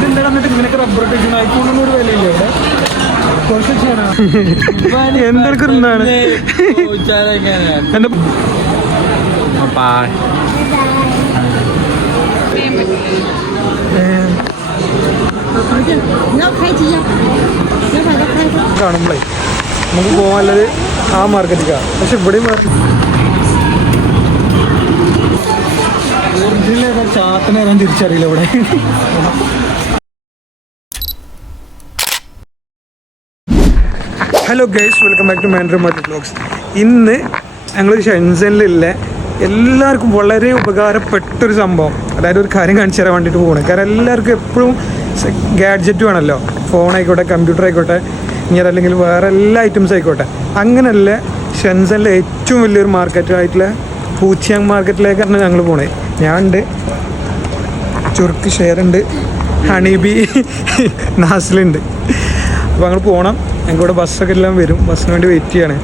ഇതെന്താ എന്നിട്ട് ഇങ്ങനെയൊക്കെ റബ്ബർ ഇട്ടിട്ട് ആയിക്കൊണ്ടൊന്നും ഒരു വിലയില്ല ഇവിടെ എന്തൊക്കെ എന്താണ് എന്റെ കാണുമ്പളേ നമുക്ക് പോകാനുള്ളത് ആ മാർക്കറ്റിലേക്കാണ്. പക്ഷെ ഇവിടെയും ചാത്തനെ വരാൻ തിരിച്ചറിയില്ല ഇവിടെ. Hello guys, welcome back to Mandri market vlogs. ഇന്ന് ഞങ്ങൾ ഷെൻസനിലുള്ള എല്ലാവർക്കും വളരെ ഉപകാരപ്പെട്ടൊരു സംഭവം, അതായത് ഒരു കാര്യം കാണിച്ചു തരാൻ വേണ്ടിയിട്ട് പോകണം. കാരണം എല്ലാവർക്കും എപ്പോഴും ഗാഡ്ജറ്റ് വേണമല്ലോ, ഫോണായിക്കോട്ടെ, കമ്പ്യൂട്ടർ ആയിക്കോട്ടെ, ഇനി അതല്ലെങ്കിൽ വേറെ എല്ലാ ഐറ്റംസ് ആയിക്കോട്ടെ. അങ്ങനെയല്ല ഷെൻസനിലെ ഏറ്റവും വലിയൊരു മാർക്കറ്റായിട്ടുള്ള പൂച്ചിയാങ് മാർക്കറ്റിലേക്കാണ് ഞങ്ങൾ പോണേ. ഞാനുണ്ട്, ചുർക്ക് ഷെയറുണ്ട്, ഹണിബി, നാസിലുണ്ട്. അപ്പോൾ ഞങ്ങൾ പോകണം. ഞങ്ങൾക്കിവിടെ ബസ്സൊക്കെ എല്ലാം വരും, ബസ്സിന് വേണ്ടി വെയിറ്റ് ചെയ്യാണ്.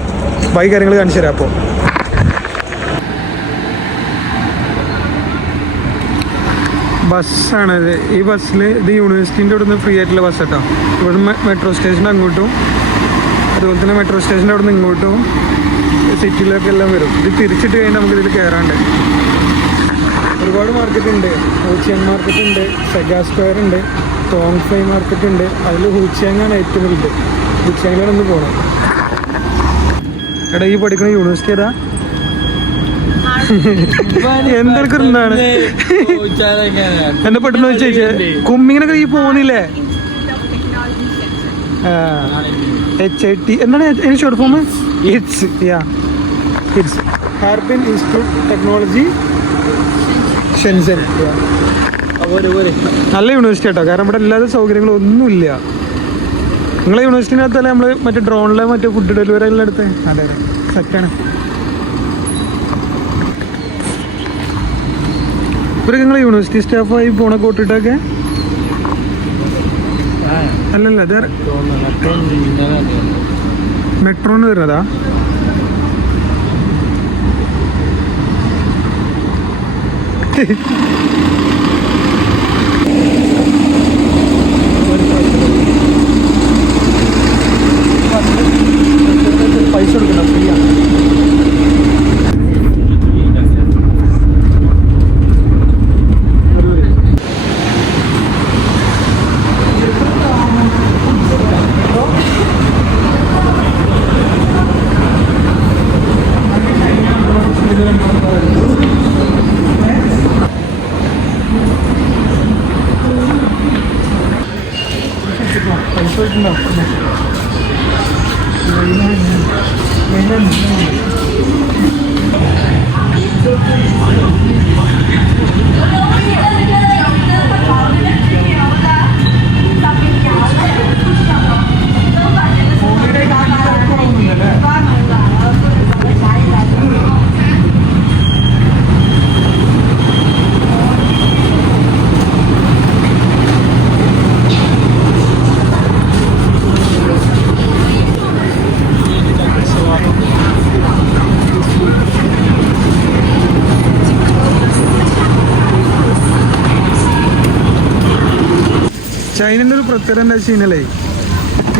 ബാക്കി കാര്യങ്ങൾ കാണിച്ചു തരാം. അപ്പോൾ ബസ്സാണത്. ഈ ബസ്സിൽ ഇത് യൂണിവേഴ്സിറ്റീൻ്റെ അവിടെ നിന്ന് ഫ്രീ ആയിട്ടുള്ള ബസ് കേട്ടോ. ഇവിടെ മെട്രോ സ്റ്റേഷൻ്റെ അങ്ങോട്ടും അതുപോലെ തന്നെ മെട്രോ സ്റ്റേഷൻ്റെ അവിടെ നിന്ന് ഇങ്ങോട്ടും സിറ്റിയിലൊക്കെ എല്ലാം വരും. ഇത് തിരിച്ചിട്ട് കഴിഞ്ഞാൽ നമുക്ക് ഇതിൽ കയറാണ്ട്. ഒരുപാട് മാർക്കറ്റ് ഉണ്ട്. ഹൂച്ചിയാങ് മാർക്കറ്റ് ഉണ്ട്, സെഗാ സ്ക്വയർ ഉണ്ട്, തോങ് ഫൈ മാർക്കറ്റ് ഉണ്ട്. അതിൽ ഹൂച്ചിയാങ്ങാണ് ഏറ്റവും വലുത്. ഹൂച്ചിയാങ്ങിലാണ് ഒന്ന് പോകണം. എടാ, ഈ പഠിക്കുന്ന യൂണിവേഴ്സിറ്റി ഏതാ? എന്തൊക്കെ എന്താണ് എന്നെ പെട്ടെന്ന് ചോദിച്ചേ. കുമ്മിങ്ങിനൊക്കെ ഈ പോകുന്നില്ലേ? HIT എന്താണ് എനിക്ക് short form? It's Harbin institute technology Shenzhen. നല്ല യൂണിവേഴ്സിറ്റി കേട്ടോ. കാരണം ഇവിടെ എല്ലാവരും സൗകര്യങ്ങളും ഒന്നുമില്ല. നിങ്ങളെ യൂണിവേഴ്സിറ്റിനകത്തല്ലേ നമ്മൾ മറ്റേ ഡ്രോണിലെ മറ്റേ ഫുഡ് ഡെലിവറി എല്ലാം എടുത്ത്? അതെ അതെ, സെറ്റാണ്. ഇവരൊക്കെ നിങ്ങൾ യൂണിവേഴ്സിറ്റി സ്റ്റാഫായി പോണ കോട്ടിട്ടൊക്കെ? അല്ലല്ല, അത് മെട്രോന്ന് വരുന്നതാ. പൈസ കൊടുക്കണം, ഫ്രീ ആണ്. ചൈനൻ്റെ ഒരു പ്രത്യേകത എന്താ വെച്ച് കഴിഞ്ഞാലേ,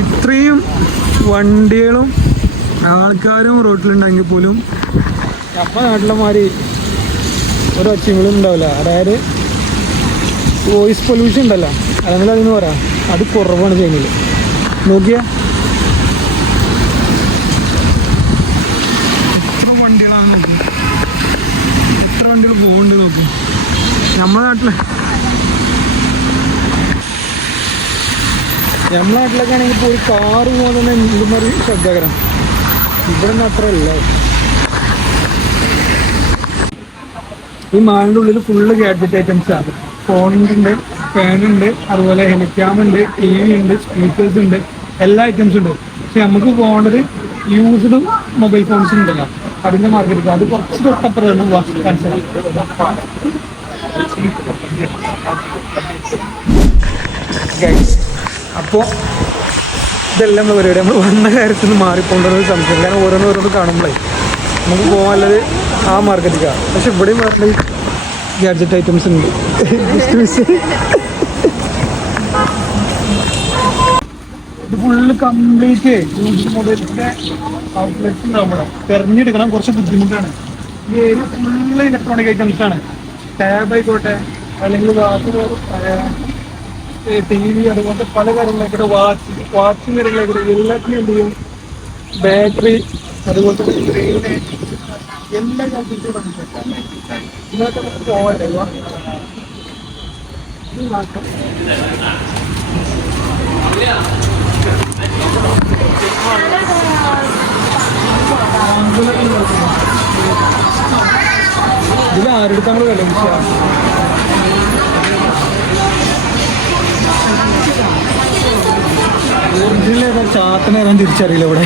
ഇത്രയും വണ്ടികളും ആൾക്കാരും റോട്ടിലുണ്ടെങ്കിൽ പോലും നമ്മുടെ നാട്ടിലെ മാതിരി ഒരു ഒച്ചങ്ങളും ഉണ്ടാവില്ല. അതായത് വോയിസ് പൊല്യൂഷൻ ഉണ്ടല്ലോ, അല്ലെങ്കിൽ അതിന് പറയാം, അത് കുറവാണ് ചൈനയിൽ. നോക്കിയാ എത്ര വണ്ടികളാണ്, നോക്കി എത്ര വണ്ടികൾ പോകുന്നുണ്ട് നോക്കി. നമ്മുടെ നാട്ടിലൊക്കെ ആണെങ്കിൽ ഇപ്പോൾ ഒരു കാറ് പോകുന്ന എന്തുമാതിരി ശ്രദ്ധാകരം. ഇവിടെ നിന്ന് അത്ര അല്ല. ഈ മാളിൻ്റെ ഉള്ളിൽ ഫുള്ള് ഗാഡ്ജറ്റ് ഐറ്റംസാണ്. ഫോണുണ്ട്, ഫാനുണ്ട്, അതുപോലെ ഹെലിക്യാമുണ്ട്, TV ഉണ്ട്, സ്പീക്കേഴ്സ് ഉണ്ട്, എല്ലാ ഐറ്റംസും ഉണ്ട്. പക്ഷെ നമുക്ക് പോകേണ്ടത് യൂസ്ഡ് മൊബൈൽ ഫോൺസ് ഉണ്ടല്ലോ, അതിൻ്റെ മാർക്കറ്റിൽ. അത് കുറച്ച് തൊട്ടപ്പുറമാണ് അപ്പോൾ ഇതെല്ലാം പരിപാടി നമ്മൾ വന്ന കാര്യത്തിൽ നിന്ന് മാറിപ്പോകേണ്ടത് സംശയം. കാരണം ഓരോന്ന് കാണുമ്പോഴേ നമുക്ക് പോകാനുള്ളത് ആ മാർക്കറ്റിലേക്കാണ്. പക്ഷെ ഇവിടെയും വേറെ ഗാഡ്ജറ്റ് ഐറ്റംസ് ഉണ്ട്. ഇത് ഫുള്ള് കംപ്ലീറ്റ് മൊബൈലിൻ്റെ ഔട്ട്ലെറ്റ്സ് ഉണ്ടാവണം. തിരഞ്ഞെടുക്കണം കുറച്ച് ബുദ്ധിമുട്ടാണ്. ഈ ഏരിയ ഫുള്ള് ഇലക്ട്രോണിക് ഐറ്റംസ് ആണ്. ടാബ് ആയിക്കോട്ടെ, അല്ലെങ്കിൽ ടി വി, അതുപോലത്തെ പല കാര്യങ്ങളായിക്കോട്ടെ, വാച്ചും കാര്യങ്ങളായിക്കോട്ടെ, എല്ലാത്തിനും എന്ത് ചെയ്യും ബാറ്ററി, അതുപോലത്തെ സ്ക്രീന്, എല്ലാ കാര്യത്തിലും ഇതിനകത്ത് നമുക്ക് പോകല്ലേ. ഇതിൽ ആരെടുത്താണ് വില ഒറിജിനൽ ചാത്തനെ ഞാൻ തിരിച്ചറിയില്ല ഇവിടെ.